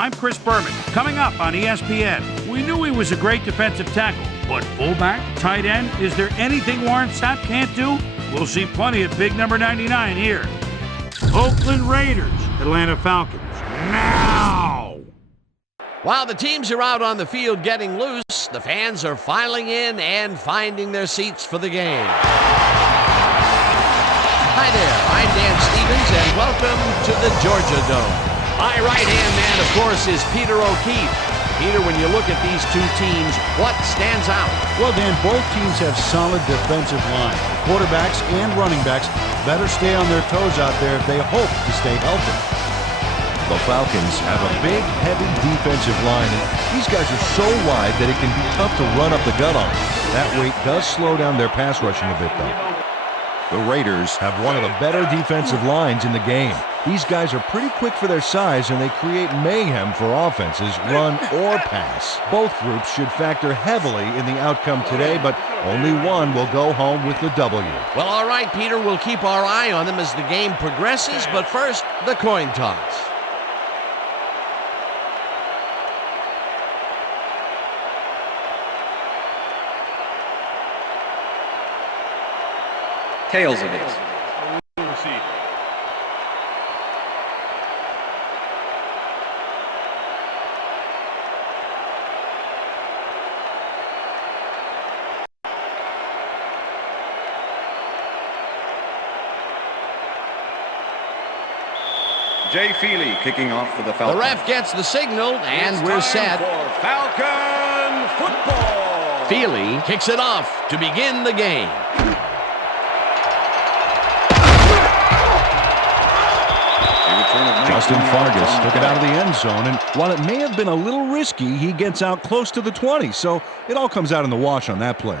I'm Chris Berman. Coming up on ESPN, we knew he was a great defensive tackle, but fullback, tight end, is there anything Warren Sapp can't do? We'll see plenty of big number 99 here. Oakland Raiders, Atlanta Falcons, now! While the teams are out on the field getting loose, the fans are filing in and finding their seats for the game. Hi there, I'm Dan Stevens, and welcome to the Georgia Dome. My right-hand man, of course, is Peter O'Keefe. Peter, when you look at these two teams, what stands out? Well, Dan, both teams have solid defensive line. Quarterbacks and running backs better stay on their toes out there if they hope to stay healthy. The Falcons have a big, heavy defensive line, and these guys are so wide that it can be tough to run up the gut on them. That weight does slow down their pass rushing a bit, though. The Raiders have one of the better defensive lines in the game. These guys are pretty quick for their size, and they create mayhem for offenses, run or pass. Both groups should factor heavily in the outcome today, but only one will go home with the W. Well, all right, Peter, we'll keep our eye on them as the game progresses, but first, the coin toss. Tails it is. Jay Feely kicking off for the Falcons. The ref gets the signal, and we're set. For Falcon football. Feely kicks it off to begin the game. Justin Fargas took it out of the end zone, and while it may have been a little risky, he gets out close to the 20, so it all comes out in the wash on that play.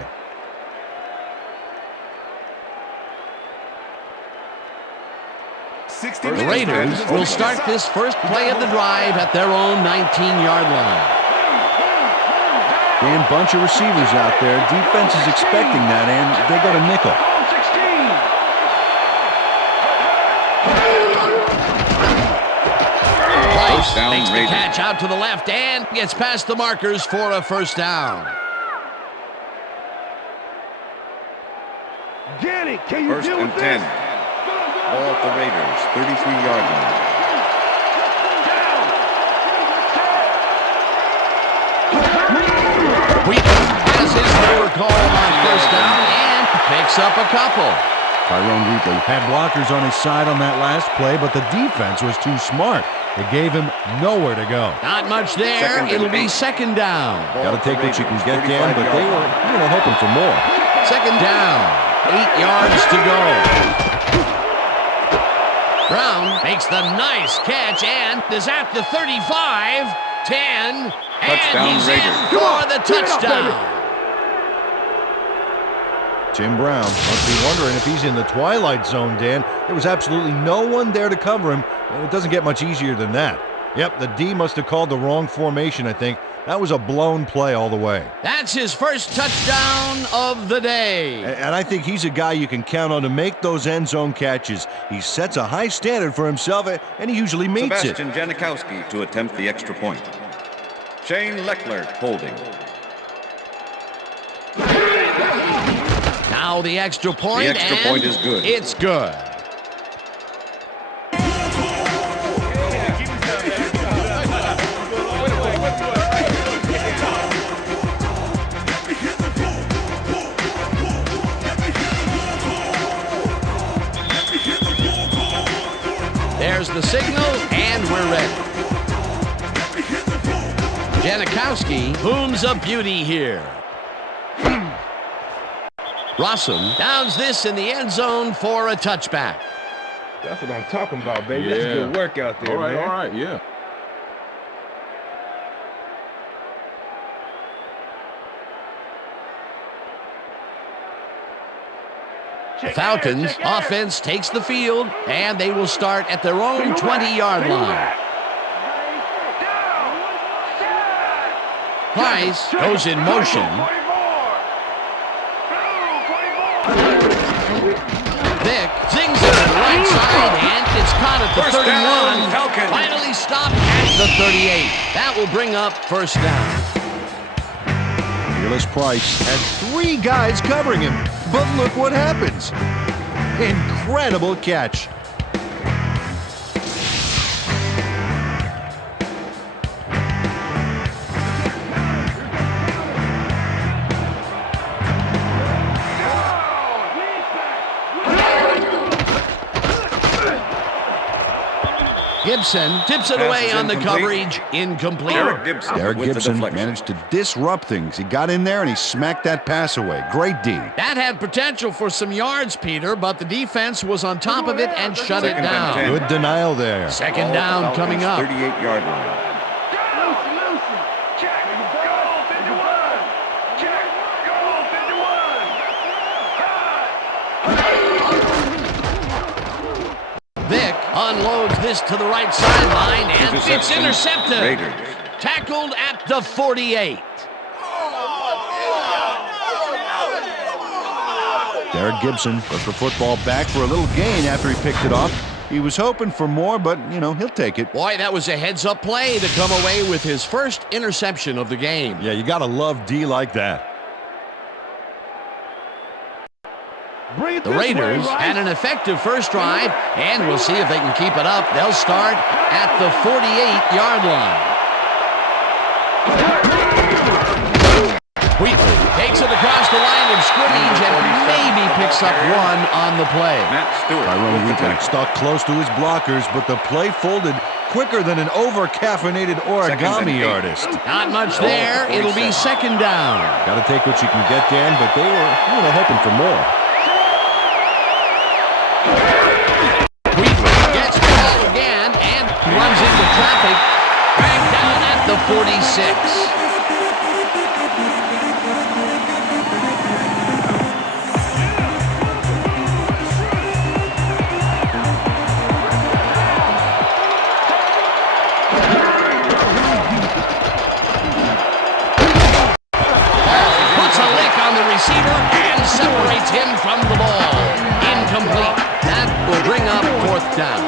The Raiders will start this first play of the drive at their own 19-yard line. Dan, bunch of receivers out there. Defense is expecting that, and they got a nickel. Makes the catch out to the left and gets past the markers for a first down. First and 10. Ball at the Raiders, 33-yard line. Wheaton has his number called on first down and picks up a couple. Tyrone Wheatley had blockers on his side on that last play, but the defense was too smart. It gave him nowhere to go. Not much there. It'll be second down. Got to take what you can get, Dan, but they were hoping for more. Second down. 8 yards to go. Brown makes the nice catch and is at the 35, 10, Touchdown, and he's Raiders. in for the touchdown. Jim Brown must be wondering if he's in the twilight zone, Dan. There was absolutely no one there to cover him, and it doesn't get much easier than that. Yep, the D must have called the wrong formation, I think. That was a blown play all the way. That's his first touchdown of the day. And I think he's a guy you can count on to make those end zone catches. He sets a high standard for himself, and he usually meets it. Sebastian Janikowski to attempt the extra point. Shane Leckler holding. Now the extra point. The extra point is good. It's good. There's the signal, and we're ready. Janikowski booms a beauty here. Rossum downs this in the end zone for a touchback. That's what I'm talking about, baby. Yeah. That's good work out there, man. All right, yeah. The Falcons offense takes the field, and they will start at their own 20-yard line. Price goes in motion. Vick zings it to the right side, and it's caught at the 31. Finally stopped at the 38. That will bring up first down. Fearless Price had 3 guys covering him, but look what happens. Incredible catch. Gibson tips it away on the coverage. Incomplete. Derek Gibson managed to disrupt things. He got in there and he smacked that pass away. Great D. That had potential for some yards, Peter, but the defense was on top of it and shut it down. Good denial there. Second down coming up. 38-yard line. Vick unloads this to the right sideline, and it's intercepted. Raiders. Tackled at the 48. Derek Gibson put the football back for a little gain after he picked it off. He was hoping for more, but, he'll take it. Boy, that was a heads-up play to come away with his first interception of the game. Yeah, you got to love D like that. The Raiders had an effective first drive, and we'll see if they can keep it up. They'll start at the 48-yard line. Wheatley takes it across the line of scrimmage and maybe picks up one on the play. Matt Stewart. Tyrone Wheatley stuck close to his blockers, but the play folded quicker than an over-caffeinated origami artist. Not much there. It'll be second down. Got to take what you can get, Dan, but they were hoping for more. Wheatley gets the ball again and runs into traffic. Back down at the 46. Puts a lick on the receiver and separates him from the ball. Incomplete. That will bring up fourth down.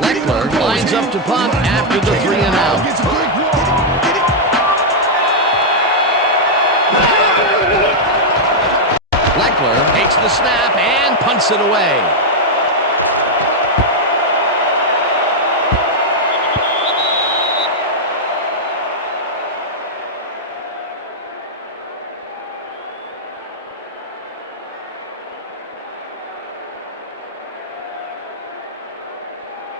Leckler lines up to punt after the 3 and out. Leckler takes the snap and punts it away.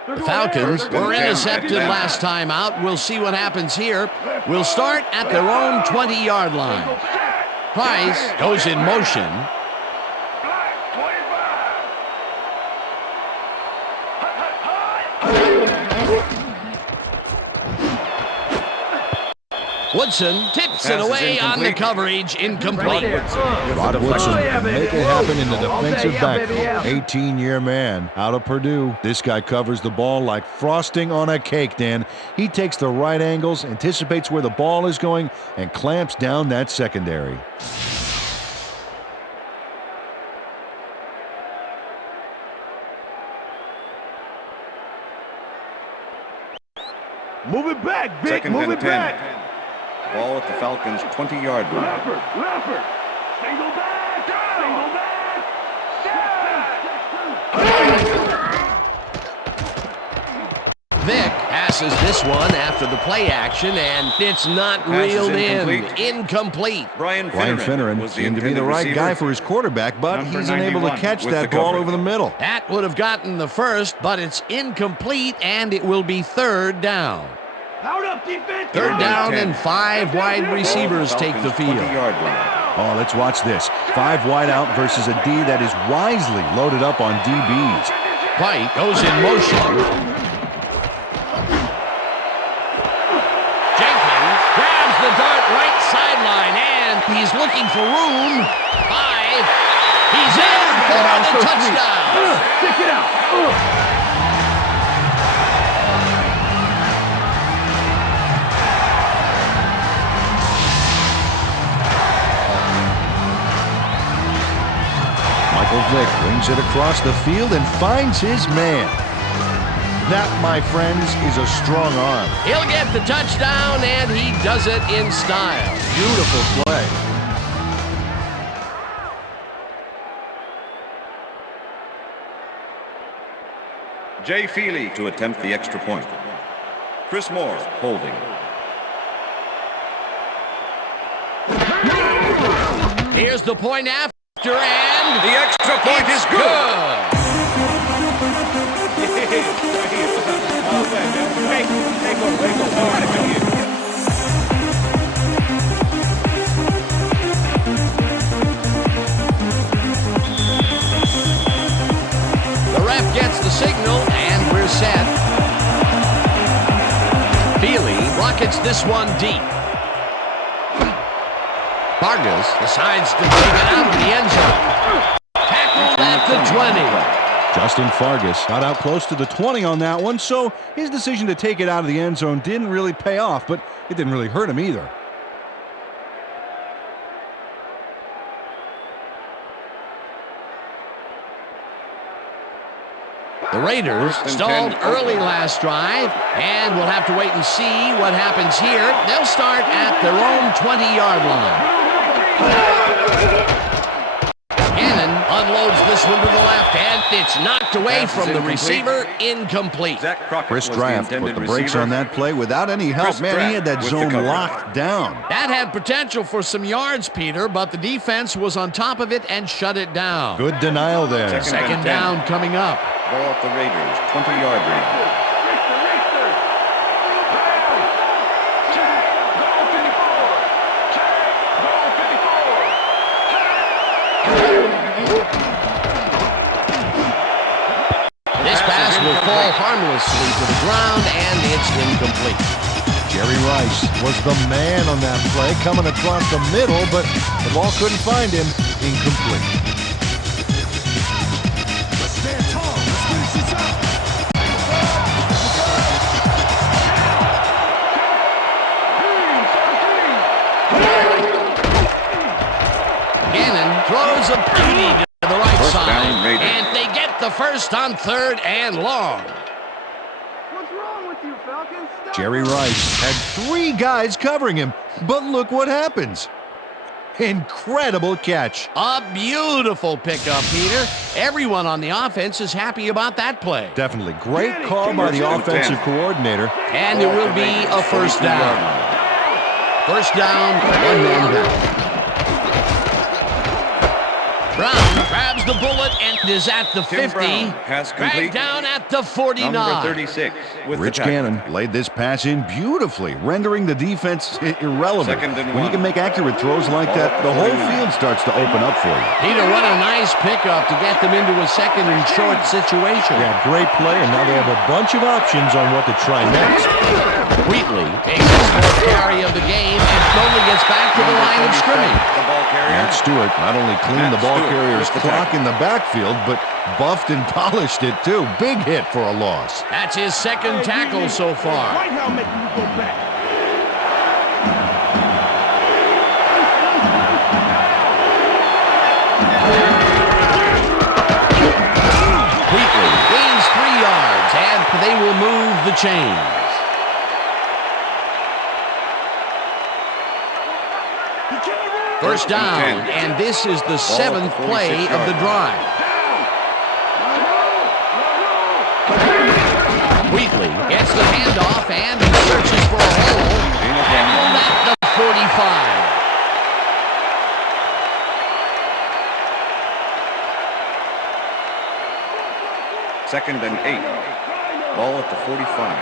The Falcons were intercepted last time out. We'll see what happens here. We'll start at their own 20-yard line. Price goes in motion. Woodson tips it away on the coverage. Incomplete. Rod Woodson make it happen in the defensive backfield. 18-year man out of Purdue. This guy covers the ball like frosting on a cake, Dan. He takes the right angles, anticipates where the ball is going, and clamps down that secondary. Move it back, Vic. Second Move and it 10. back. Ball at the Falcons' 20-yard line. Leopard. Single back. Single back. Vic passes this one after the play action, and it's not reeled in. Incomplete. Brian Finneran seemed to be the right guy for his quarterback, but he's unable to catch that ball over the middle. That would have gotten the first, but it's incomplete, and it will be third down. Out up defense. Third down and 5 wide receivers take the field. 20-yard line. Oh, let's watch this. 5 wide out versus a D that is wisely loaded up on DBs. White goes in motion. Jenkins grabs the dart right sideline, and he's looking for room. 5. He's in for the touchdown. Stick it out. Michael Vick brings it across the field and finds his man. That, my friends, is a strong arm. He'll get the touchdown, and he does it in style. Beautiful play. Jay Feely to attempt the extra point. Chris Moore holding. Here's the point after, and The extra point is good. The ref gets the signal, and we're set. Feely rockets this one deep. Vargas decides to take it out of the end zone. Tackled at the 20. Justin Fargas got out close to the 20 on that one, so his decision to take it out of the end zone didn't really pay off, but it didn't really hurt him either. The Raiders stalled early last drive, and we'll have to wait and see what happens here. They'll start at their own 20-yard line. Gannon unloads this one to the left, and it's knocked away from the receiver, incomplete. Chris Draft put the brakes on that play without any help. Man, he had that zone locked down. That had potential for some yards, Peter, but the defense was on top of it and shut it down. Good denial there. Second down coming up. Ball at the Raiders, 20-yard line. This pass will fall harmlessly to the ground, and it's incomplete. Jerry Rice was the man on that play, coming across the middle, but the ball couldn't find him. Incomplete. Gannon throws a beauty to the right First side, down, Raiders. and they get the first on third and long. What's wrong with you, Falcons? Stop. Jerry Rice had 3 guys covering him, but look what happens. Incredible catch. A beautiful pickup, Peter. Everyone on the offense is happy about that play. Definitely. Great call by the offensive coordinator. And it will be a first down. First down, one man down. Brown grabs the bullet and is at the 50. Brown, pass complete. Dragged down at the 49. Number 36 with Rich the tackle. Gannon laid this pass in beautifully, rendering the defense irrelevant. Second and When you one. can make accurate throws like that, the whole field starts to open up for you. Peter, what a nice pickup to get them into a second and short situation. Yeah, great play, and now they have a bunch of options on what to try next. Wheatley takes his fourth carry of the game and slowly gets back to the line of scrimmage. The ball carrier. Matt Stewart not only cleaned the ball Stewart carrier's with the clock tackle. in the backfield, but buffed and polished it too. Big hit for a loss. That's his second tackle so far. Right now, making you go back. Wheatley gains 3 yards, and they will move the chains. First down, and this is the 7th play of the drive. Wheatley gets the handoff, and he searches for a hole. Tackled at the 45. Second and 8. Ball at the 45.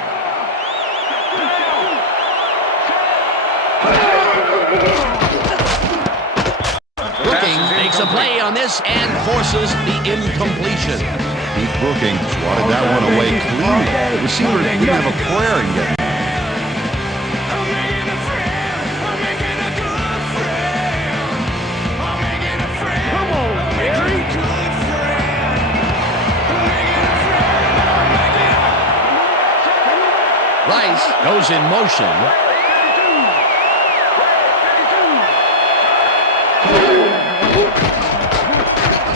Brookings makes a play on this and forces the incompletion. Keith Brookings swatted that one away cleanly. The receiver didn't have a prayer in getting. Come on, Jerry. Rice goes in motion.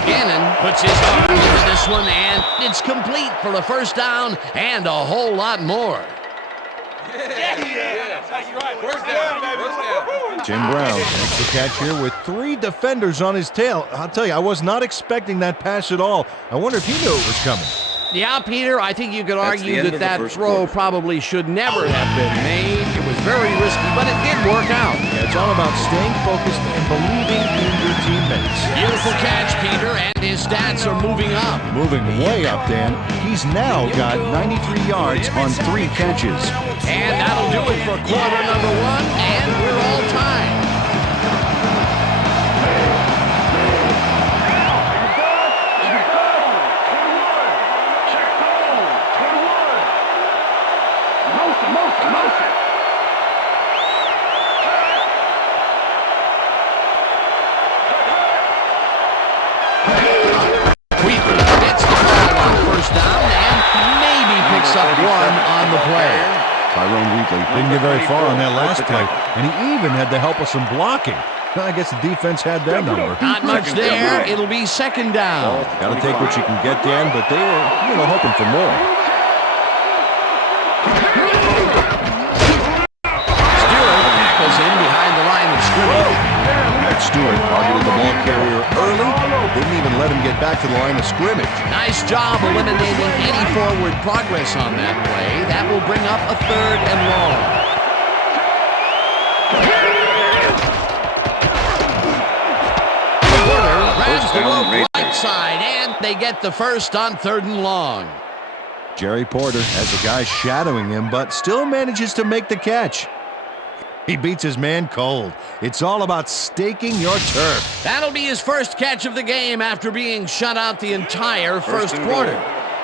Gannon Puts his arm into this one, and it's complete for a first down and a whole lot more. Jim Brown makes the catch here with 3 defenders on his tail. I'll tell you, I was not expecting that pass at all. I wonder if he knew it was coming. Yeah, Peter, I think you could argue the end that of the first throw quarter. probably should never have been made. It was very risky, but it did work out. Yeah, it's all about staying focused and believing in your teammates. Beautiful catch, Peter, and his stats are moving up. Moving way up, Dan. He's now got 93 yards on 3 catches. And that'll do it for quarter number 1, and we're all tied. Wheatley gets the ball on first down and maybe picks up 1 on the play. Tyrone Wheatley didn't get very far on that last play, and he even had the help of some blocking. I guess the defense had their number. Not much there. It'll be second down. Got to take what you can get, Dan, but they were hoping for more. Stewart tackles him behind the line of scrimmage. Stewart targeted the ball carrier early. Didn't even let him get back to the line of scrimmage. Nice job eliminating any forward progress on that play. That will bring up a 3rd and long. Porter grabs the rope right side, and they get the first on 3rd and long. Jerry Porter has a guy shadowing him, but still manages to make the catch. He beats his man cold. It's all about staking your turf. That'll be his first catch of the game after being shut out the entire first quarter.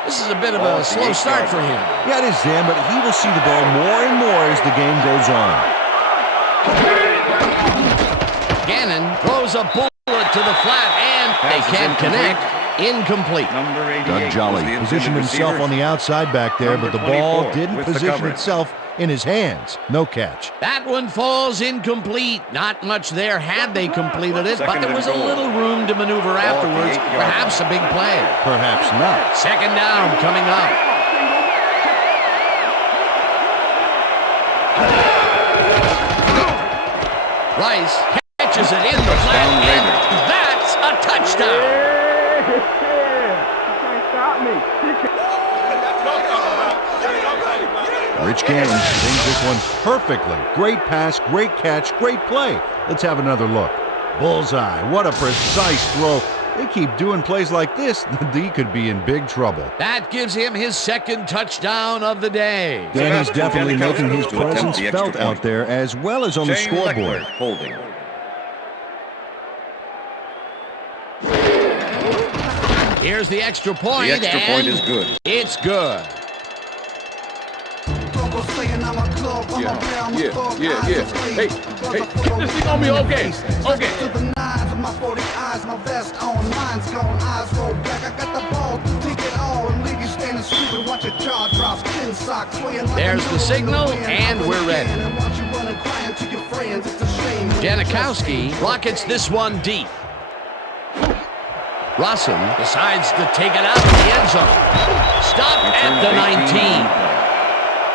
This is a bit of a slow start for him. Yeah, it is, Dan, but he will see the ball more and more as the game goes on. Gannon throws a bullet to the flat, and they can't connect. Incomplete. Doug Jolly positioned himself on the outside back there, but the ball didn't position itself in his hands. No catch. That one falls incomplete. Not much there had they completed it, but there was a little room to maneuver afterwards. Perhaps a big play. Perhaps not. Second down coming up. Rice catches it in the flat, and that's a touchdown. Rich Gannon sings this one perfectly. Great pass, great catch, great play. Let's have another look. Bullseye. What a precise throw. They keep doing plays like this, the D could be in big trouble. That gives him his 2nd touchdown of the day. Dan is definitely making his to attempt presence the extra felt out point. there as well as on the Shane scoreboard. Leckler holding. Here's the extra point, The extra and point is good. It's good. Yeah. Hey, get this thing on me, okay. There's the signal, and we're ready. Janikowski rockets this one deep. Rossum decides to take it out of the end zone. Stop at the 19.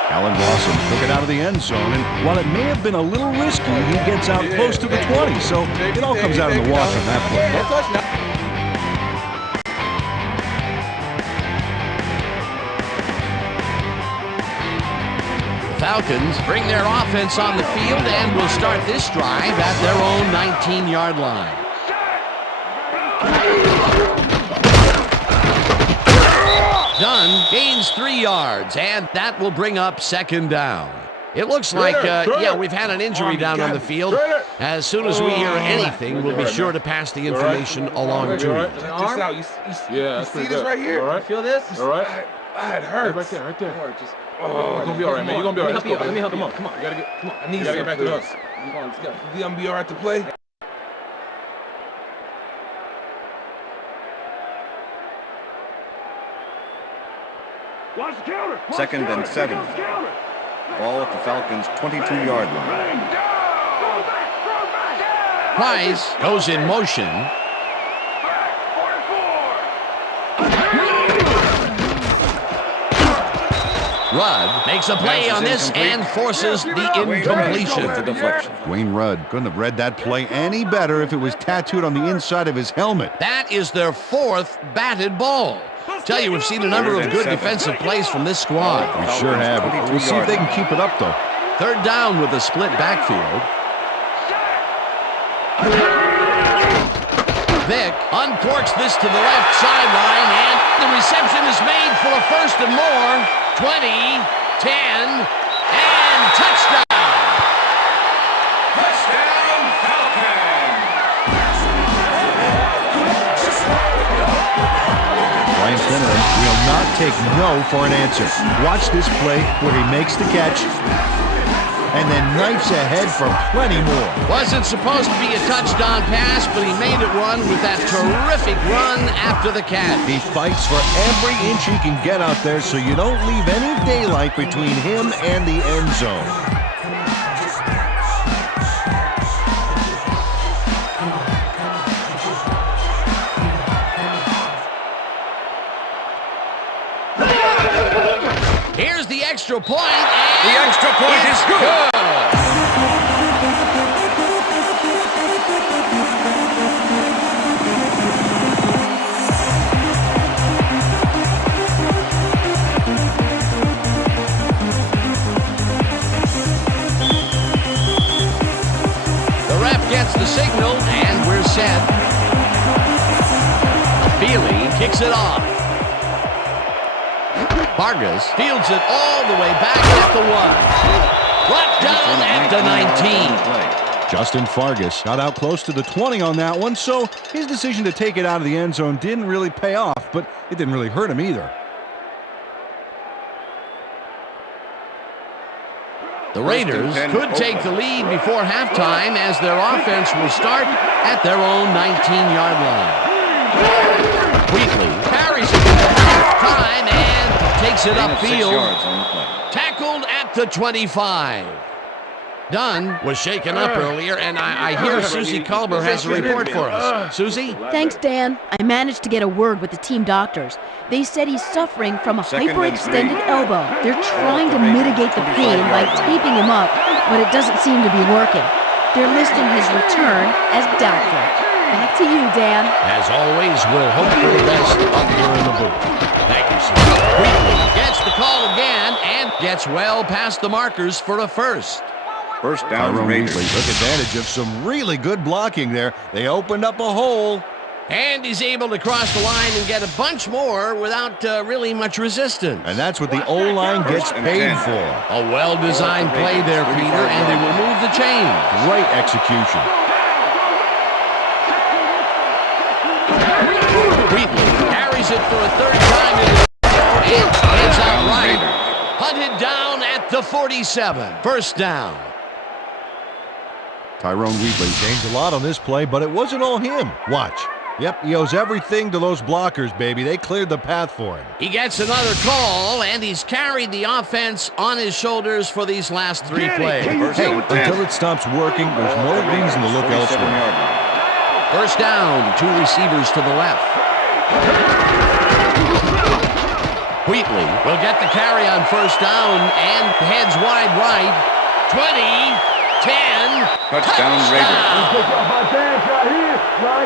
Alan Rossum took it out of the end zone, and while it may have been a little risky, he gets out close to the 20, so it all comes out in the wash on that play. The Falcons bring their offense on the field and will start this drive at their own 19-yard line. Dunn gains 3 yards, and that will bring up second down. It looks like, we've had an injury down on the field. As soon as we hear anything, we'll be sure to pass the information along to you. Yeah, that's pretty good. Right here? All right. Feel this? All right. It hurts. Right there. You're gonna be all right, man. You're gonna be all right. Let me help you. Come on. You gotta get. Come on. I need you to get back to us. Come on, let's go. You gonna be all right to play? Second and 7. Ball at the Falcons' 22-yard line. Price goes in motion. Rudd makes a play on this and forces the incompletion. Wayne Rudd couldn't have read that play any better if it was tattooed on the inside of his helmet. That is their 4th batted ball. Tell you, we've seen a number of good defensive plays from this squad. We sure have. We'll see if they can keep it up, though. 3rd down with a split backfield. Vick uncorks this to the left sideline, and the reception is made for a 1st and more. 20, 10, and touchdown! Touchdown, Falcons! Ryan Finneran will not take no for an answer. Watch this play where he makes the catch and then knifes ahead for plenty more. Wasn't supposed to be a touchdown pass, but he made it one with that terrific run after the catch. He fights for every inch he can get out there so you don't leave any daylight between him and the end zone. Here's the extra point, and The extra point is good. The ref gets the signal, and we're set. Feely kicks it off. Vargas fields it all the way back at the 1. Brought down at the 19. Justin Vargas got out close to the 20 on that one, so his decision to take it out of the end zone didn't really pay off, but it didn't really hurt him either. The Raiders could take the lead before halftime as their offense will start at their own 19-yard line. Wheatley carries it to the halftime and takes it upfield. Tackled at the 25. Dunn was shaken up earlier, and I hear Susie Culber has a report for us. Susie? Thanks, Dan. I managed to get a word with the team doctors. They said he's suffering from a hyperextended elbow. They're trying to mitigate the pain by taping him up, but it doesn't seem to be working. They're listing his return as doubtful. Back to you, Dan. As always, we'll hope for the best up here in the booth. Thank you, Susie. Wheatley gets the call again and gets well past the markers for a 1st. First down, Raiders. Took advantage of some really good blocking there. They opened up a hole. And he's able to cross the line and get a bunch more without really much resistance. And that's what the O-line gets paid for. A well-designed play there, Peter, and they will move the chains. Great execution. Wheatley carries it for a 3rd time in a row and heads out right. Hunted down at the 47. First down. Tyrone Wheatley gains a lot on this play, but it wasn't all him. Watch. Yep, he owes everything to those blockers, baby. They cleared the path for him. He gets another call, and he's carried the offense on his shoulders for these last 3 plays. Hey, until it stops working, there's no reason to look elsewhere. First down, 2 receivers to the left. Wheatley will get the carry on first down and heads wide right. 20, 10, Touchdown, Raiders. Pick up my dance right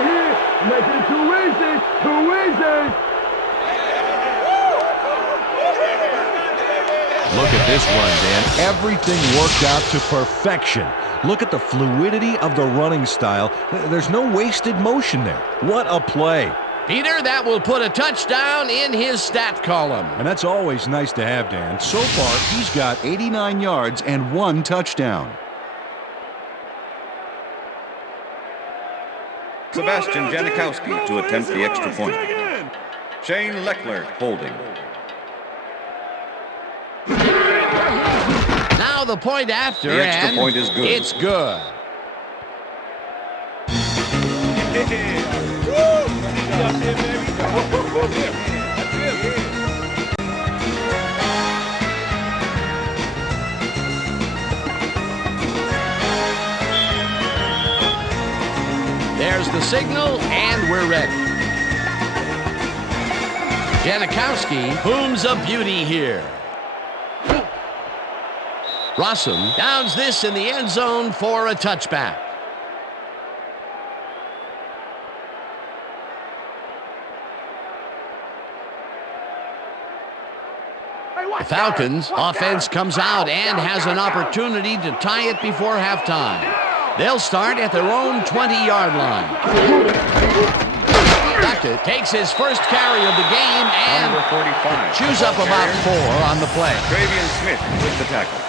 here. Making it too easy, too easy. Look at this run, Dan. Everything worked out to perfection. Look at the fluidity of the running style. There's no wasted motion there. What a play. Peter, that will put a touchdown in his stat column. And that's always nice to have, Dan. So far, he's got 89 yards and 1 touchdown. Sebastian Janikowski to attempt the extra point. Shane Leckler holding. Now the point after, The extra and point is good. It's good. There's the signal, and we're ready. Janikowski booms a beauty here. Rossum downs this in the end zone for a touchback. The Falcons offense comes out and has an opportunity to tie it before halftime. They'll start at their own 20-yard line. Beckett takes his first carry of the game and chews up about 4 on the play. Travian Smith with the tackle.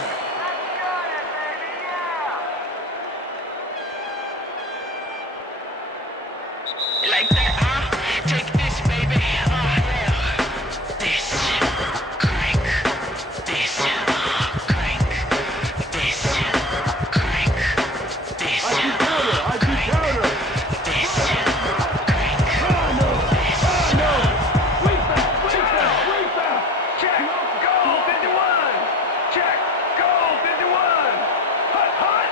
Like that, take this, baby. This, crank. This, crank. This, crank. This, crank. This, Check, go, 51. Check, go, 51. Hut, hut.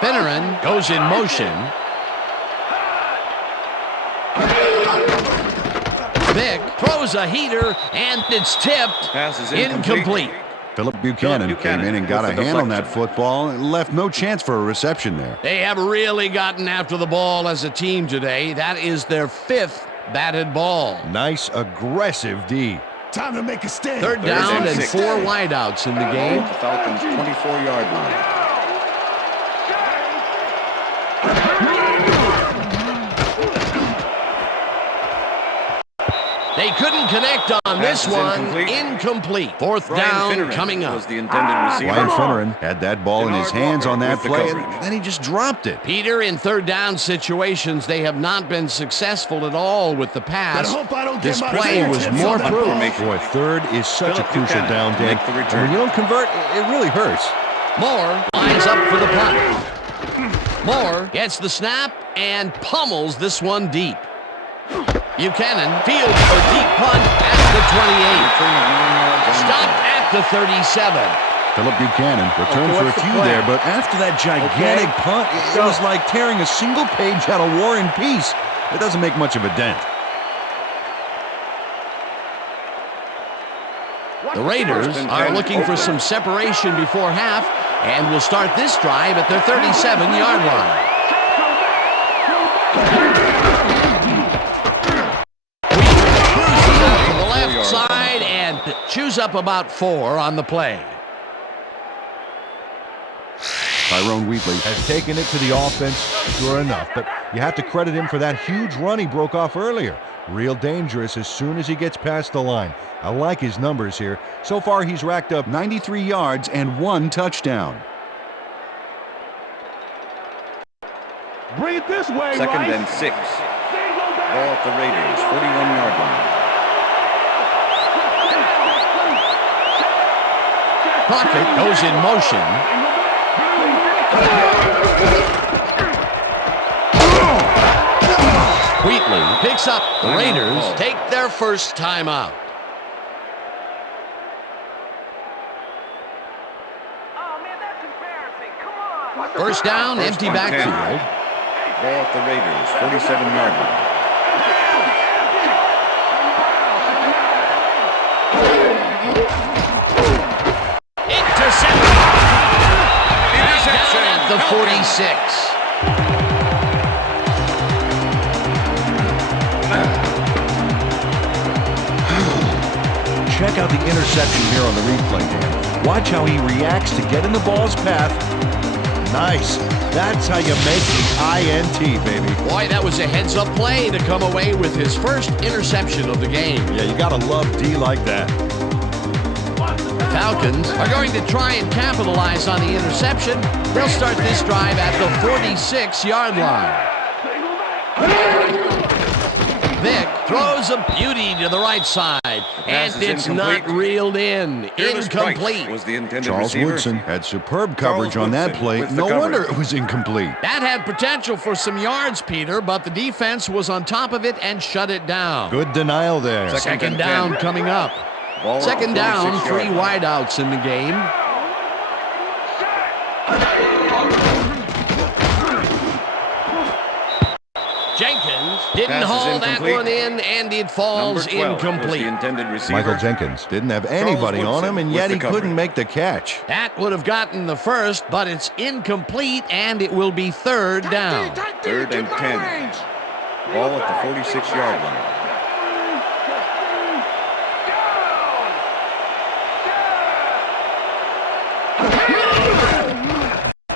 Finneran goes in motion. Vick throws a heater, and it's tipped. Pass is incomplete. Philip Buchanan came in and got a hand on that football and left no chance for a reception there. They have really gotten after the ball as a team today. That is their 5th batted ball. Nice, aggressive D. Time to make a stand. Third down and 4 wideouts in the game. The Falcons' 24-yard line. They couldn't connect on this one. Incomplete. Fourth down coming up. Was the intended receiver. Ryan Finneran had that ball in his hands on that play, and then he just dropped it. Peter, in third down situations, they have not been successful at all with the pass. This play was more proof. Boy, third is such a crucial down, Dan. And when you don't convert, it really hurts. Moore lines up for the punt. Moore gets the snap and pummels this one deep. Buchanan fields a deep punt at the 28. Stopped at the 37. Philip Buchanan returned for a few there, but after that gigantic punt, it was like tearing a single page out of War and Peace. It doesn't make much of a dent. The Raiders are looking for some separation before half and will start this drive at their 37-yard line. Side and chews up about 4 on the play. Tyrone Wheatley has taken it to the offense, sure enough, but you have to credit him for that huge run he broke off earlier. Real dangerous as soon as he gets past the line. I like his numbers here. So far, he's racked up 93 yards and 1 touchdown. Bring it this way, Second Rice. and 6. Ball at the Raiders' 41-yard line. Crockett goes in motion. Wheatley picks up. The Raiders take their first timeout. Oh, man, that's embarrassing. Come on. First down, empty backfield. Ball at the Raiders' 47-yard line. Interception at the 46. Check out the interception here on the replay, Dan. Watch how he reacts to get in the ball's path. Nice. That's how you make the INT, baby. Boy, that was a heads-up play to come away with his first interception of the game. Yeah, you gotta love D like that. The Falcons are going to try and capitalize on the interception. They'll start this drive at the 46-yard line. Vick throws a beauty to the right side, and it's not reeled in. Incomplete. Was the intended Charles receiver. Woodson had superb coverage on that play. No wonder it was incomplete. That had potential for some yards, Peter, but the defense was on top of it and shut it down. Good denial there. Second down coming up. Ball Second down, 46 3 yard line. wideouts in the game. Jenkins Didn't haul that one in, and it falls incomplete. Michael Jenkins didn't have anybody on him, and yet he couldn't make the catch. That would have gotten the first, but it's incomplete, and it will be third down. 3rd and 10. Ball at the 46-yard line.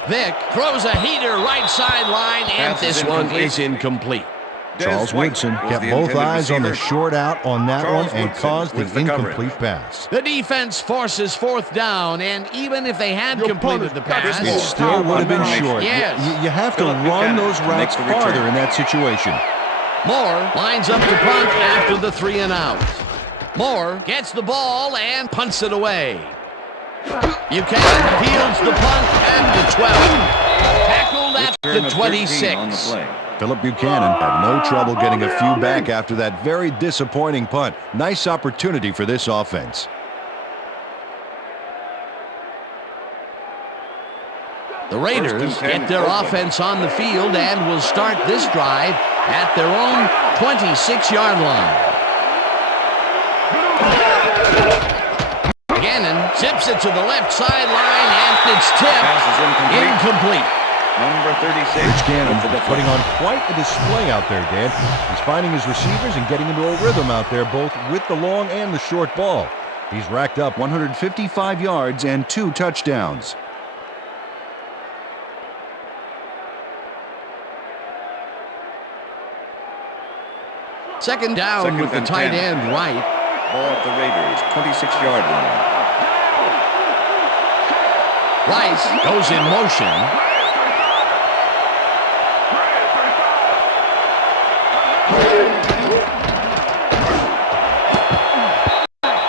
Vick throws a heater right sideline, and this one is incomplete. Charles Woodson kept both eyes on the short out on that one and caused the incomplete pass. The defense forces 4th down, and even if they had completed the pass, it still would have been short. Yes. You have to run those routes farther in that situation. Moore lines up to punt after the 3 and out. Moore gets the ball and punts it away. Buchanan fields the punt at the 12. Tackled at the 26. Philip Buchanan had no trouble getting a few back after that very disappointing punt. Nice opportunity for this offense. The Raiders get their offense on the field and will start this drive at their own 26-yard line. Gannon zips it to the left sideline, and it's tipped. Incomplete. Number 36. Rich Gannon putting on quite a display out there, Dan. He's finding his receivers and getting into a rhythm out there, both with the long and the short ball. He's racked up 155 yards and 2 touchdowns. Second down with the tight end right. Ball at the Raiders' 26-yard line. Rice goes in motion.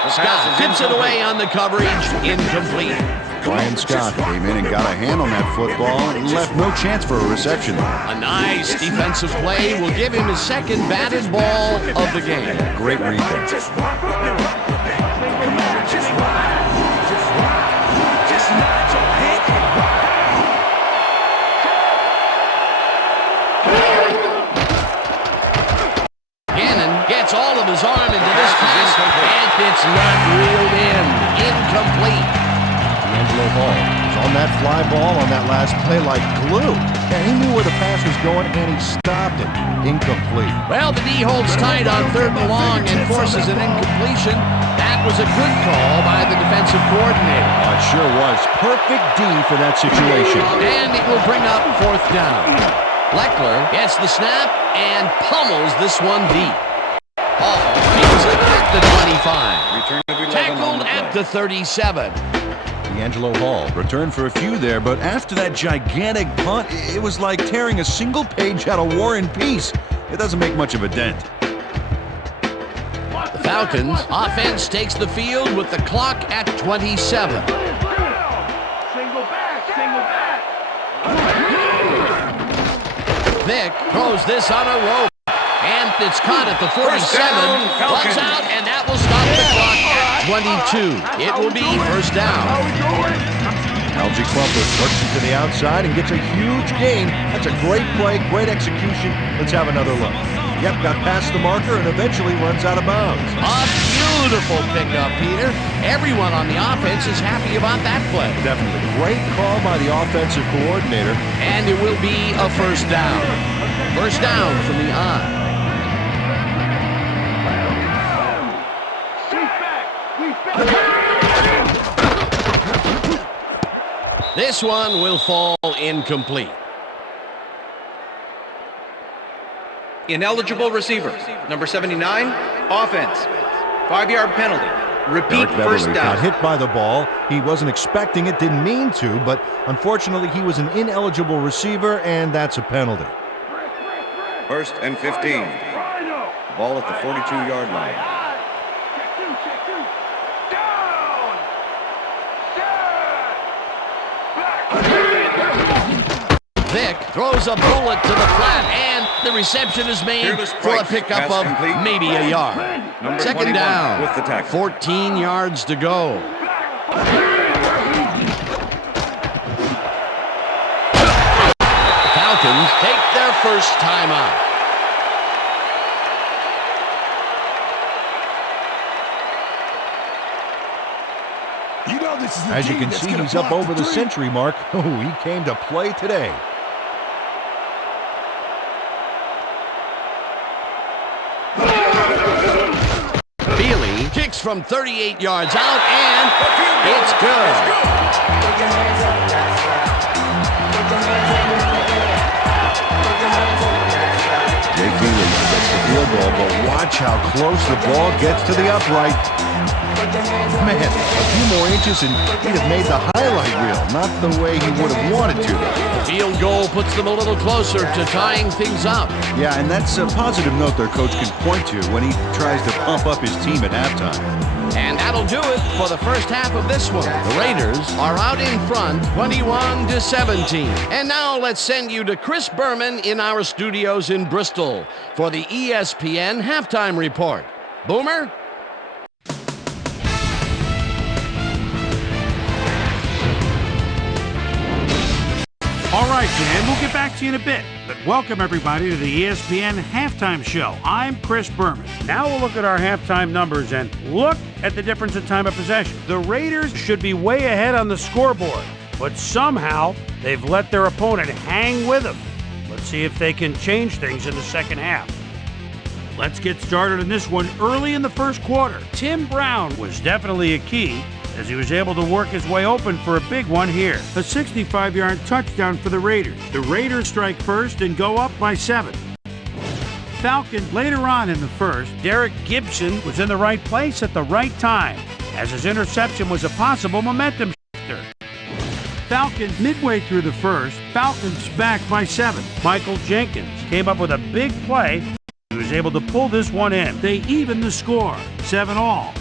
Scott tips it away on the coverage. Incomplete. Brian Scott came in and got a hand on that football and left no chance for a reception. A nice defensive play will give him his 2nd batted ball of the game. Great read there. Gannon gets all of his arm into this pass, and it's not reeled in. Incomplete. D'Angelo Hall was on that fly ball on that last play like glue. And he knew where the pass was going, and he stopped it. Incomplete. Well, the D holds tight on 3rd and long and forces an incompletion. That was a good call by the defensive coordinator. It sure was. Perfect D for that situation. And it will bring up 4th down. Leckler gets the snap and pummels this one deep. Hall beats it at the 25. Tackled at the 37. D'Angelo Hall returned for a few there, but after that gigantic punt, it was like tearing a single page out of War and Peace. It doesn't make much of a dent. The Falcons offense takes the field with the clock at 27. Single back. Vick throws this on a rope, and it's caught at the 47. Runs out, and that will stop the clock at 22. It will be 1st down. Algie Crumpler works it to the outside and gets a huge gain. That's a great play, great execution. Let's have another look. Yep, got past the marker and eventually runs out of bounds. A beautiful pickup, Peter. Everyone on the offense is happy about that play. Definitely. Great call by the offensive coordinator. And it will be a 1st down. 1st down from the eye. This one will fall incomplete. Ineligible receiver. Number 79, offense. 5-yard penalty. Repeat, Eric 1st Beverly down. got hit by the ball. He wasn't expecting it, didn't mean to, but unfortunately he was an ineligible receiver, and that's a penalty. 1st and 15. Ball at the 42-yard line. Vick throws a bullet to the flat, and the reception is made for a pickup of maybe a yard. 2nd down with the tackle. 14 yards to go. Falcons take their 1st time out. As you can see, he's up over the century mark. Oh, he came to play today. Feely kicks from 38 yards out, and it's good. Jay Feely gets the field goal, but watch how close the ball gets to the upright. Man, a few more inches and he'd have made the highlight reel, not the way he would have wanted to. The field goal puts them a little closer to tying things up. Yeah, and that's a positive note their coach can point to when he tries to pump up his team at halftime. And that'll do it for the first half of this one. The Raiders are out in front, 21-17. And now let's send you to Chris Berman in our studios in Bristol for the ESPN halftime report. Boomer? All right, Dan, we'll get back to you in a bit. But welcome, everybody, to the ESPN Halftime Show. I'm Chris Berman. Now we'll look at our halftime numbers and look at the difference in time of possession. The Raiders should be way ahead on the scoreboard, but somehow they've let their opponent hang with them. Let's see if they can change things in the second half. Let's get started in this one early in the first quarter. Tim Brown was definitely a key, as he was able to work his way open for a big one here. A 65-yard touchdown for the Raiders. The Raiders strike first and go up by 7. Falcons later on in the first, Derek Gibson was in the right place at the right time, as his interception was a possible momentum shifter. Falcons midway through the first, Falcons back by 7. Michael Jenkins came up with a big play. He was able to pull this one in. They evened the score, 7-all.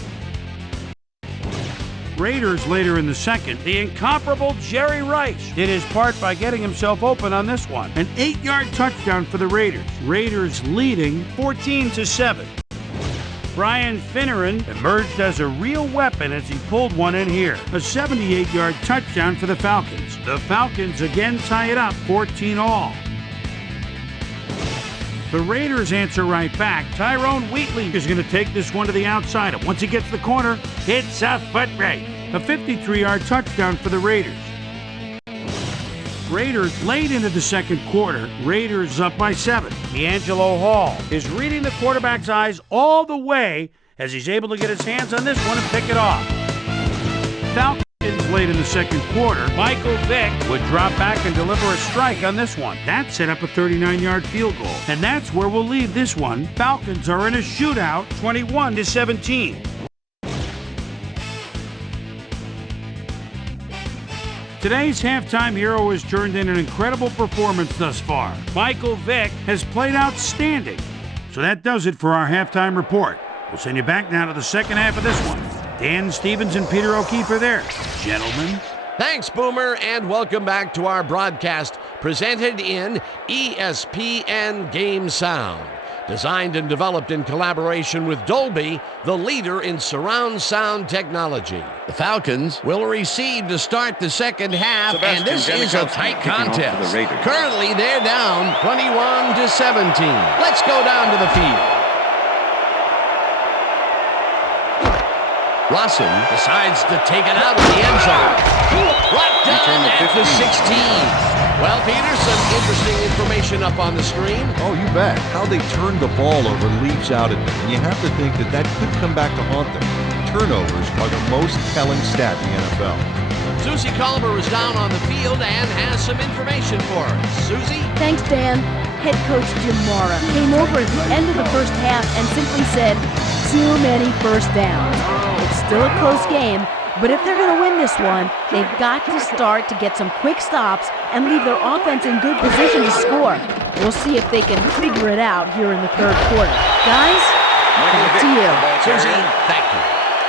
Raiders later in the second, the incomparable Jerry Rice did his part by getting himself open on this one. An 8-yard touchdown for the Raiders. Raiders leading 14-7. Brian Finneran emerged as a real weapon as he pulled one in here. A 78-yard touchdown for the Falcons. The Falcons again tie it up 14-all. The Raiders answer right back. Tyrone Wheatley is going to take this one to the outside. And once he gets the corner, it's a foot race. A 53-yard touchdown for the Raiders. Raiders late into the second quarter. Raiders up by 7. D'Angelo Hall is reading the quarterback's eyes all the way as he's able to get his hands on this one and pick it off. Falcons late in the second quarter. Michael Vick would drop back and deliver a strike on this one. That set up a 39-yard field goal. And that's where we'll leave this one. Falcons are in a shootout, 21-17. Today's halftime hero has turned in an incredible performance thus far. Michael Vick has played outstanding. So that does it for our halftime report. We'll send you back now to the second half of this one. Dan Stevens and Peter O'Keefe are there. Gentlemen. Thanks, Boomer, and welcome back to our broadcast presented in ESPN Game Sound. Designed and developed in collaboration with Dolby, the leader in surround sound technology. The Falcons will recede to start the second half, and this is a tight contest. Currently, they're down 21-17. Let's go down to the field. Rawson decides to take it out of the end zone. Brought down at the 16. Well, Peter, some interesting information up on the screen. Oh, you bet. How they turned the ball over leaps out at them. And you have to think that that could come back to haunt them. Turnovers are the most telling stat in the NFL. Susie Culver is down on the field and has some information for us. Susie? Thanks, Dan. Head coach Jim Mora came over at the end of the first half and simply said, too many first downs. It's still a close game, but if they're going to win this one, they've got to start to get some quick stops and leave their offense in good position to score. We'll see if they can figure it out here in the third quarter. Guys, back to you. Susie, thank you.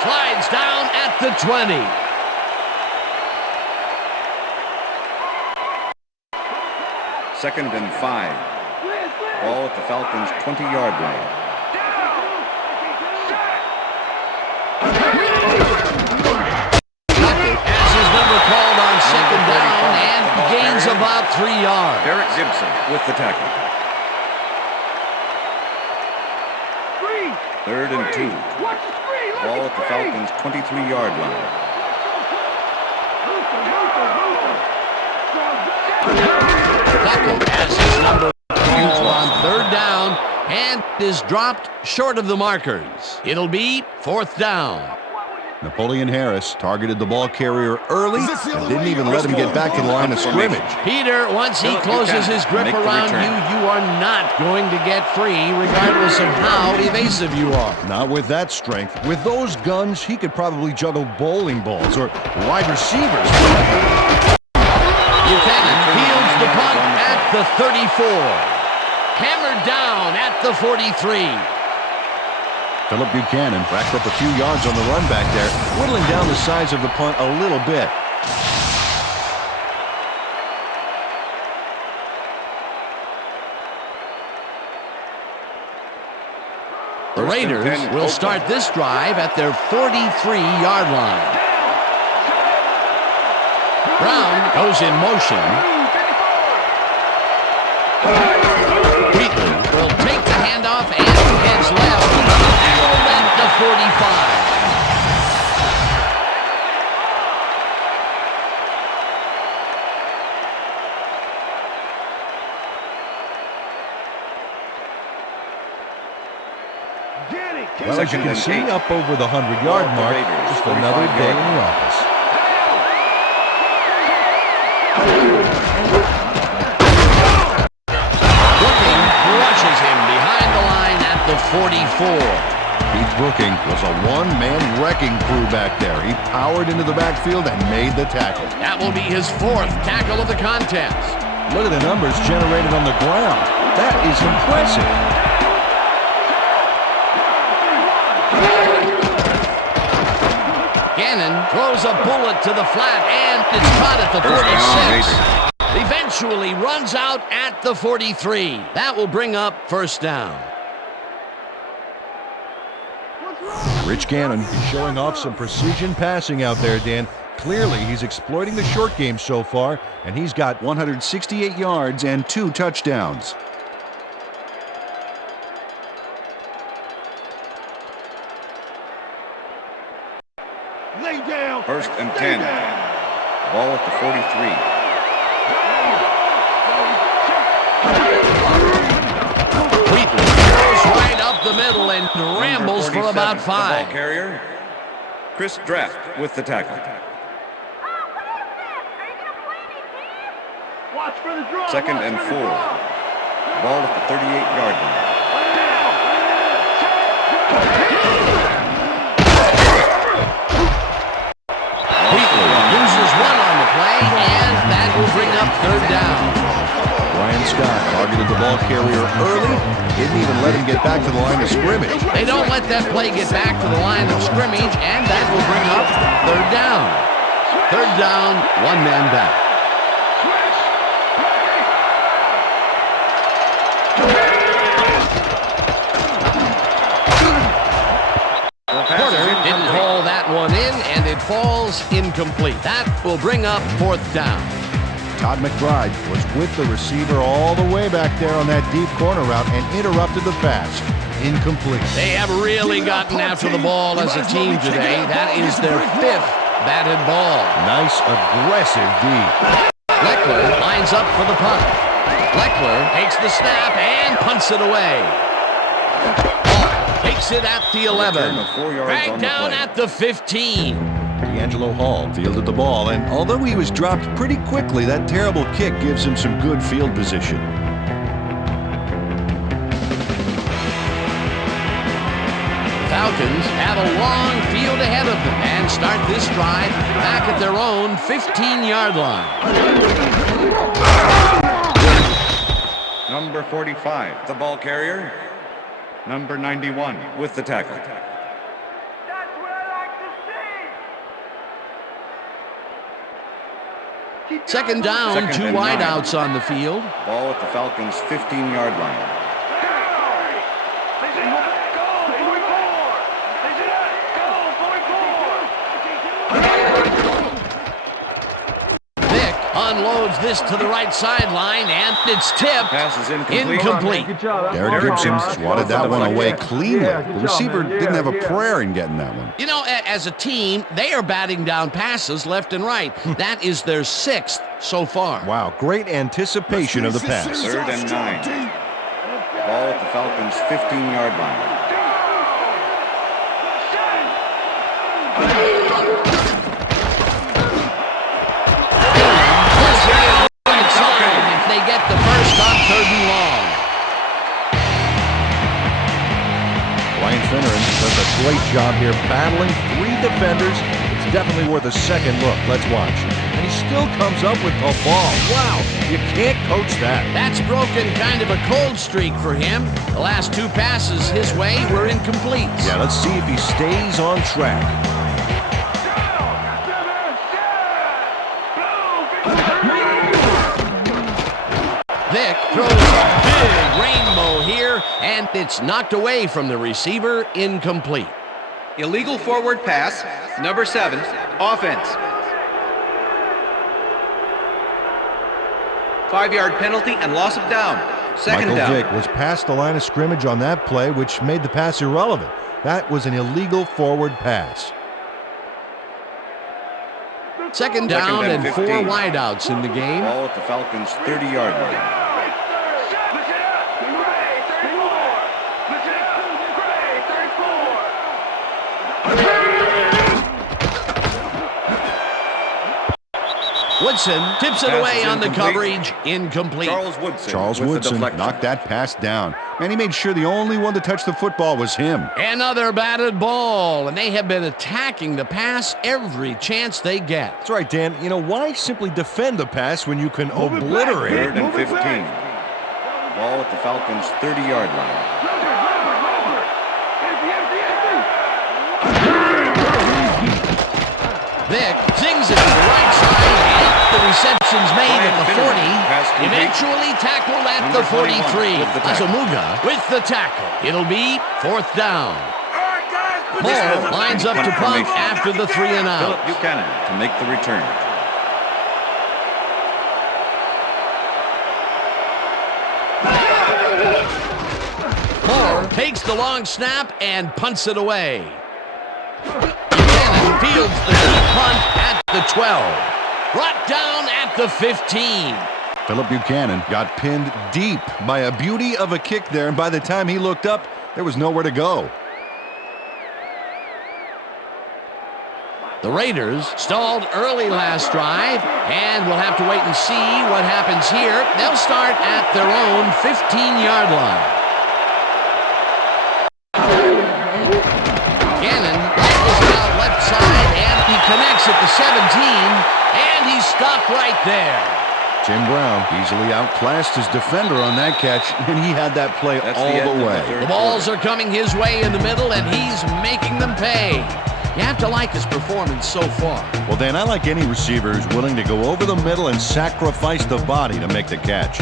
Slides down at the 20. Second and 5. Ball at the Falcons' 20-yard line. Has his number called on second down and gains about 3 yards. Derek Gibson with the tackle. Third and 2. Ball at the Falcons' 23-yard line. Beckett has his number called on third down and is dropped short of the markers. It'll be fourth down. Napoleon Harris targeted the ball carrier early and didn't even let him get back to the line of scrimmage. Peter, once he closes his grip around you, you are not going to get free regardless of how evasive you are. Not with that strength. With those guns, he could probably juggle bowling balls or wide receivers. Buchanan fields the punt at the 34. Hammered down at the 43. Philip Buchanan racked up a few yards on the run back there, whittling down the size of the punt a little bit. The Raiders will start this drive at their 43-yard line. Brown goes in motion. Wheatley will take the handoff and heads left at the 45. Well, as you can see, up over the 100-yard mark, just another day in the office. Brooking crushes him behind the line at the 44. Keith Brooking was a one-man wrecking crew back there. He powered into the backfield and made the tackle. That will be his fourth tackle of the contest. Look at the numbers generated on the ground. That is impressive. Gannon throws a bullet to the flat, and it's caught at the 46. Eventually runs out at the 43. That will bring up first down. Rich Gannon is showing off some precision passing out there, Dan. Clearly, he's exploiting the short game so far, and he's got 168 yards and 2 touchdowns. Lay down. First and 10. Ball at the 43. Wheatley goes right up the middle and rambles for about 5. The ball carrier, Chris Draft with the tackle. Watch for the draw. Second and 4. Ball at the 38-yard line. Wheatley loses one on the play, and that will bring up third down. Brian Scott targeted the ball carrier early, didn't even let him get back to the line of scrimmage. They don't let that play get back to the line of scrimmage, and that will bring up third down. Third down, one man back. Porter didn't call that one in, and it falls incomplete. That will bring up fourth down. Todd McBride was with the receiver all the way back there on that deep corner route and interrupted the pass. Incomplete. They have really gotten after the ball as a team today. That is their 5th batted ball. Nice, aggressive D. Leckler lines up for the punt. Leckler takes the snap and punts it away. Takes it at the 11. Back down at the 15. D'Angelo Hall fielded the ball, and although he was dropped pretty quickly, that terrible kick gives him some good field position. Falcons have a long field ahead of them and start this drive back at their own 15-yard line. Number 45, the ball carrier. Number 91 with the tackle. That's what I like to see. Second down, Second 2 and 9. wideouts on the field. Ball at the Falcons' 15-yard line. unloads this to the right sideline, and it's tipped. Pass is incomplete. Incomplete. Derek Gibson swatted that one away cleanly. The receiver didn't have a prayer in getting that one. You know, as a team, they are batting down passes left and right. That is their 6th so far. Wow, great anticipation of the pass. 3rd and 9. Ball at the Falcons' 15-yard line. They get the first on 3rd and long. Ryan Finneran does a great job here battling 3 defenders. It's definitely worth a second look. Let's watch. And he still comes up with the ball. Wow, you can't coach that. That's broken kind of a cold streak for him. The last 2 passes his way were incomplete. Yeah, let's see if he stays on track. Vic throws a big rainbow here, and it's knocked away from the receiver, incomplete. Illegal forward pass, number 7, offense. 5-yard penalty and loss of down. Second Michael down. Vick was past the line of scrimmage on that play, which made the pass irrelevant. That was an illegal forward pass. Second down and 4 wideouts in the game. Ball at the Falcons' 30-yard line. Woodson tips it Pass away is on the incomplete. coverage, incomplete. Charles Woodson knocked that pass down. And he made sure the only one to touch the football was him. Another batted ball, and they have been attacking the pass every chance they get. That's right, Dan. You know, why simply defend the pass when you can obliterate it? 3rd and 15. Ball at the Falcons' 30-yard line. Vic zings it to the right side, and the reception's made at the 40. Eventually tackled at the 43. Azamuga with the tackle. It'll be 4th down. Moore lines up to punt after the 3 and out. Philip Buchanan to make the return. Moore takes the long snap and punts it away. Buchanan fields the deep punt at the 12. Brought down at the 15. Philip Buchanan got pinned deep by a beauty of a kick there, and by the time he looked up, there was nowhere to go. The Raiders stalled early last drive, and we'll have to wait and see what happens here. They'll start at their own 15-yard line. Gannon is out left side, and he connects at the 17, and he's stopped right there. Jim Brown easily outclassed his defender on that catch, and he had that play all the way. The balls are coming his way in the middle, and he's making them pay. You have to like his performance so far. Well, Dan, I like any receiver who's willing to go over the middle and sacrifice the body to make the catch.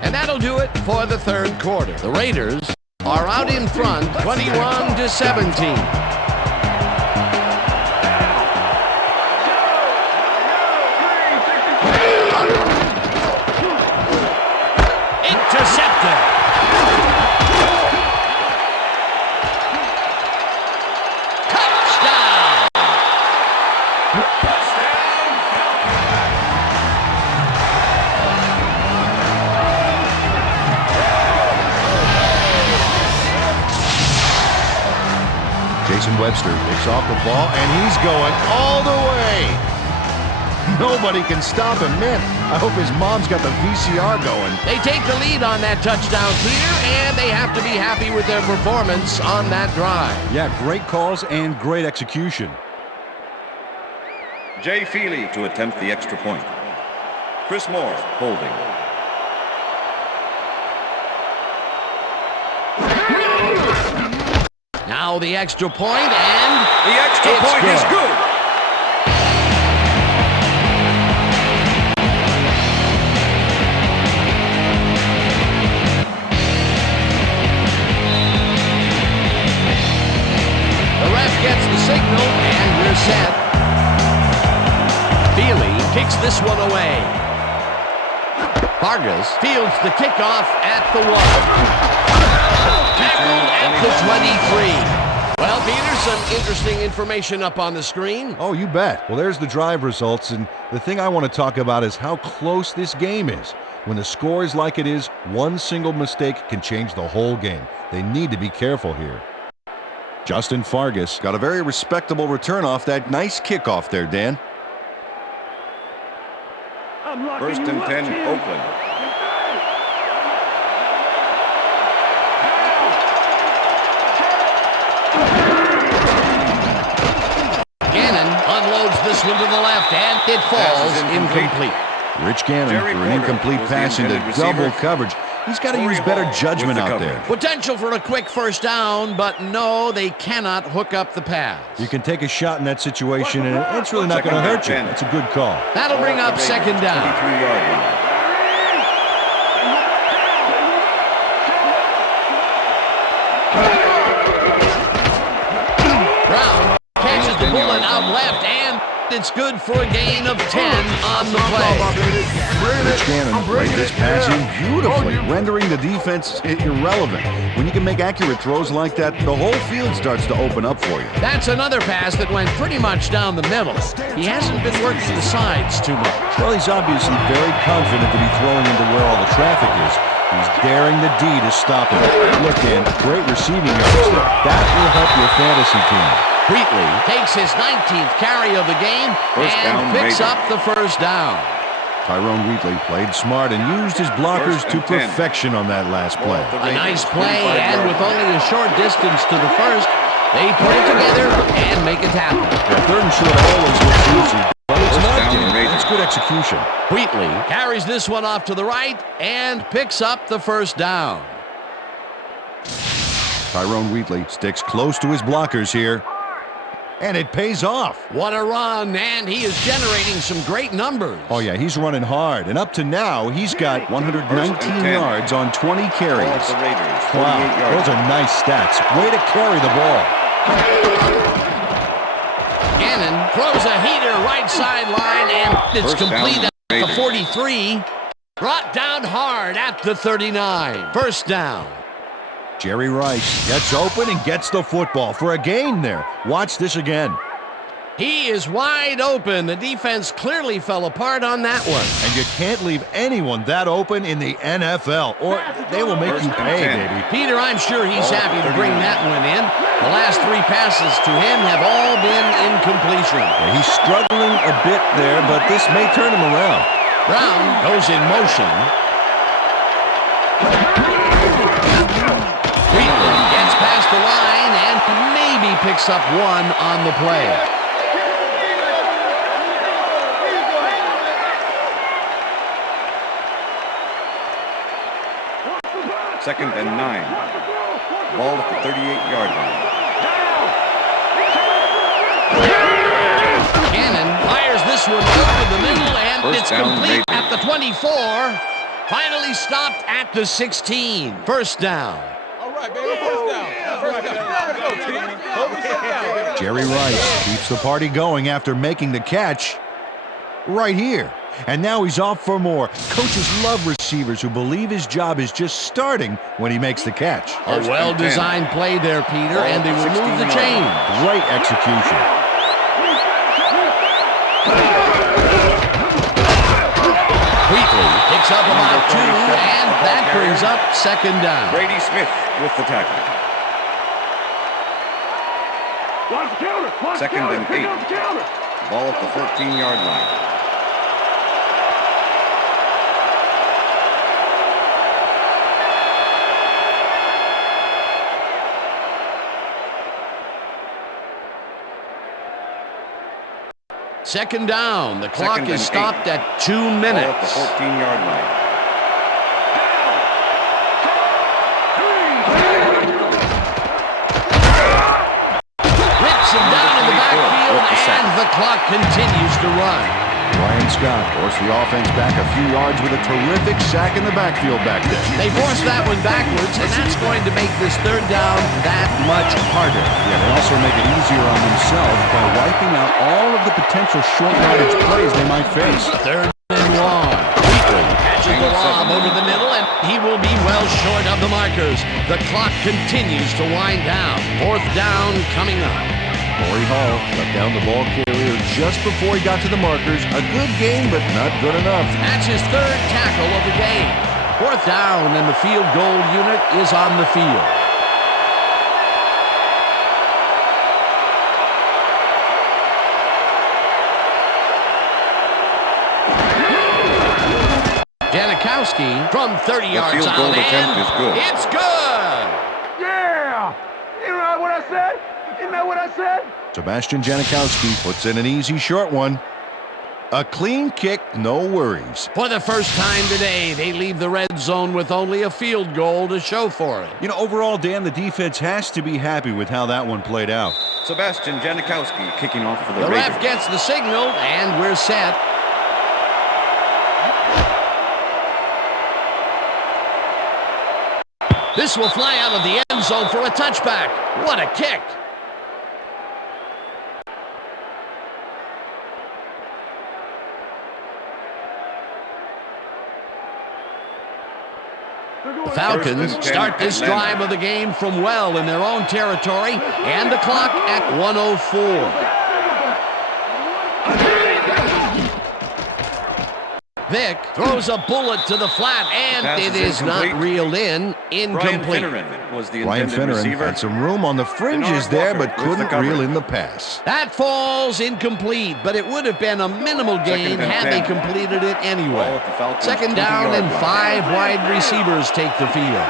And that'll do it for the 3rd quarter. The Raiders are out in front, 21-17. Intercepted. Touchdown. Jason Webster picks off the ball, and he's going all the way. Nobody can stop him. Man, I hope his mom's got the VCR going. They take the lead on that touchdown, Peter, and they have to be happy with their performance on that drive. Yeah, great calls and great execution. Jay Feely to attempt the extra point. Chris Moore holding. Now the extra point, and the extra point is good. The ref gets the signal, and we're set. Feely kicks this one away. Vargas fields the kickoff at the 1. Tackled at the 23. Well, Peter, some interesting information up on the screen. Oh, you bet. Well, there's the drive results, and the thing I want to talk about is how close this game is. When the score is like it is, one single mistake can change the whole game. They need to be careful here. Justin Vargas got a very respectable return off that nice kickoff there, Dan. First and 10, Oakland. Unloads this one to the left, and it falls incomplete. Rich Gannon for an incomplete pass into double coverage. He's got to use better judgment out there. Potential for a quick first down, but no, they cannot hook up the pass. You can take a shot in that situation, and it's really not going to hurt you. It's a good call. That'll bring up second down. Brown catches the bullet out left, and it's good for a gain of 10 on the play. Rich Gannon played this pass in beautifully, rendering the defense irrelevant. When you can make accurate throws like that, the whole field starts to open up for you. That's another pass that went pretty much down the middle. He hasn't been working the sides too much. Well, he's obviously very confident to be throwing into where all the traffic is. He's daring the D to stop it. Look, Dan, great receiving yards there. That will help your fantasy team. Wheatley takes his 19th carry of the game and picks up the first down. Tyrone Wheatley played smart and used his blockers to perfection on that last play. A nice play, and with only a short distance to the first, they put it together and make it happen. Yeah, third and short always looks easy, but it's not, Dan. It's good execution. Wheatley carries this one off to the right and picks up the first down. Tyrone Wheatley sticks close to his blockers here. And it pays off. What a run, and he is generating some great numbers. Oh, yeah, he's running hard. And up to now, he's got 119 yards on 20 carries. Wow, those are nice stats. Way to carry the ball. Gannon throws a heater right sideline, and it's complete at the 43. Brought down hard at the 39. First down. Jerry Rice gets open and gets the football for a gain there. Watch this again. He is wide open. The defense clearly fell apart on that one. And you can't leave anyone that open in the NFL, or they will make you pay, baby. Peter, I'm sure he's happy to bring that one in. The last 3 passes to him have all been incompletion. Yeah, he's struggling a bit there, but this may turn him around. Brown goes in motion. Wheatley gets past the line and maybe picks up 1 on the play. Second and 9. Ball at the 38-yard line. Gannon fires this one over the middle, and First it's down, complete at the 24. Finally stopped at the 16. First down. All right, baby, first down. Jerry Rice keeps the party going after making the catch right here. And now he's off for more. Coaches love receivers who believe his job is just starting when he makes the catch. A well-designed play there, Peter, and they remove the chain. Great execution. Wheatley picks up about 2, and that brings up second down. Brady Smith with the tackle. Second and 8. Ball at the 14-yard line. Second down. The clock is stopped at 2 minutes. Ball at the 14-yard line. Rips him down in the backfield, and the clock continues to run. Ryan Scott forced the offense back a few yards with a terrific sack in the backfield back there. They forced that one backwards, and that's going to make this third down that much harder. Yeah, they also make it easier on themselves by wiping out all of the potential short yardage plays they might face. Third and long. Wheatley catches the long short of the markers. The clock continues to wind down. 4th down coming up. Corey Hall cut down the ball carrier just before he got to the markers. A good game, but not good enough. That's his 3rd tackle of the game. 4th down, and the field goal unit is on the field. Janikowski from 30 yards field goal out, attempt is good. It's good. Yeah! Isn't that what I said? Isn't that what I said? Sebastian Janikowski puts in an easy short one. A clean kick, no worries. For the first time today, they leave the red zone with only a field goal to show for it. You know, overall, Dan, the defense has to be happy with how that one played out. Sebastian Janikowski kicking off for the The Raiders. ref gets the signal, and we're set. This will fly out of the end zone for a touchback. What a kick. The Falcons start this drive of the game from well in their own territory, and the clock at 1:04. Vick throws a bullet to the flat, and it is not reeled in. Incomplete. Ryan Finneran had some room on the fringes there, but couldn't reel in the pass. That falls incomplete, but it would have been a minimal gain had they completed it anyway. 2nd down, and 5 wide receivers take the field.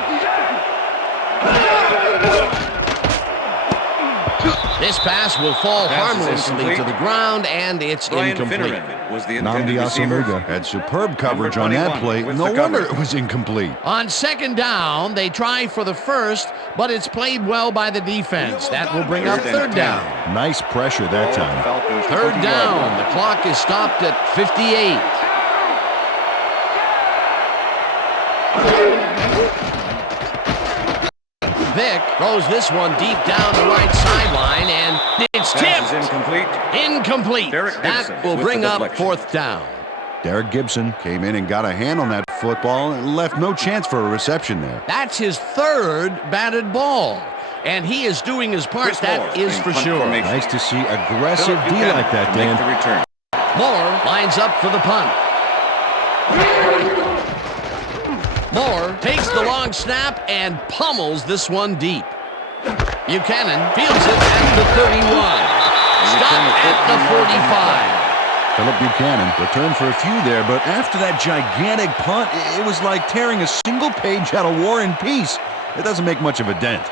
This pass will fall harmlessly to the ground, and it's incomplete. Nnamdi Asomugha had superb coverage on that play. No wonder it was incomplete. On 2nd down, they try for the first, but it's played well by the defense. That will bring up 3rd down. Nice pressure that time. 3rd down. The clock is stopped at 58. Vick throws this one deep down the right sideline, and it's tipped. Incomplete. That will bring up 4th down. Derek Gibson came in and got a hand on that football and left no chance for a reception there. That's his 3rd batted ball, and he is doing his part, that is for sure. Nice to see aggressive D like that, Dan. Moore lines up for the punt. Moore takes the long snap and pummels this one deep. Buchanan fields it at the 31. Stop at the 45. Philip Buchanan returned for a few there, but after that gigantic punt, it was like tearing a single page out of War and Peace. It doesn't make much of a dent.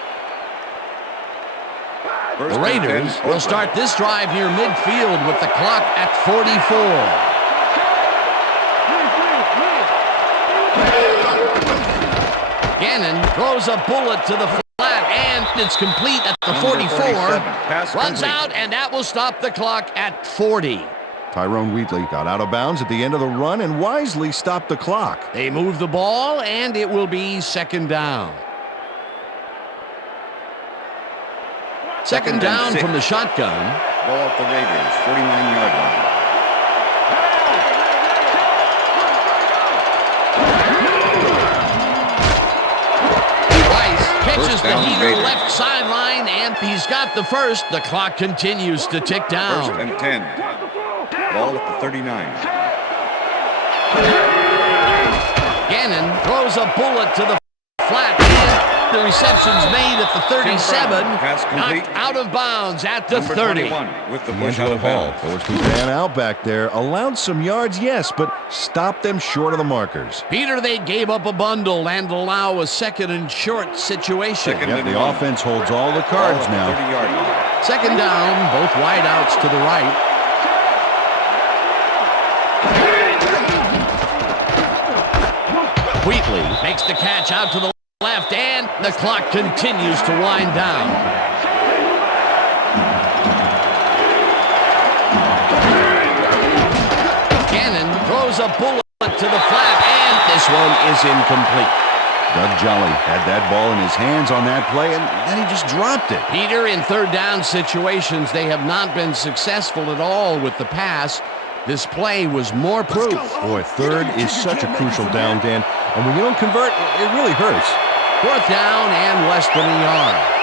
The Raiders will start this drive near midfield with the clock at 44. Gannon throws a bullet to the flat, and it's complete at the 44. Runs out, and that will stop the clock at 40. Tyrone Wheatley got out of bounds at the end of the run and wisely stopped the clock. They move the ball, and it will be 2nd down. 2nd down from the shotgun. Ball at the Raiders, 49-yard line. Catches the heater left sideline, and he's got the first. The clock continues to tick down. 1st and 10. Ball at the 39. Gannon throws a bullet to the flat, and the reception's made at the 37. Knocked out of bounds at the 30. With the push Angelo out of Hall bounds. forced the man out back there. Allowed some yards, yes, but stopped them short of the markers. Peter, they gave up a bundle and allow a 2nd and short situation. Yep, the offense holds all the cards now. 30-yard line. 2nd down, both wideouts to the right. Wheatley makes the catch out to the left, and the clock continues to wind down. Gannon throws a bullet to the flat, and this one is incomplete. Doug Jolly had that ball in his hands on that play, and then he just dropped it. Peter, in 3rd down situations, they have not been successful at all with the pass. This play was more proof. Boy, 3rd is such a crucial down, Dan. And when you don't convert, it really hurts. 4th down and less than a yard.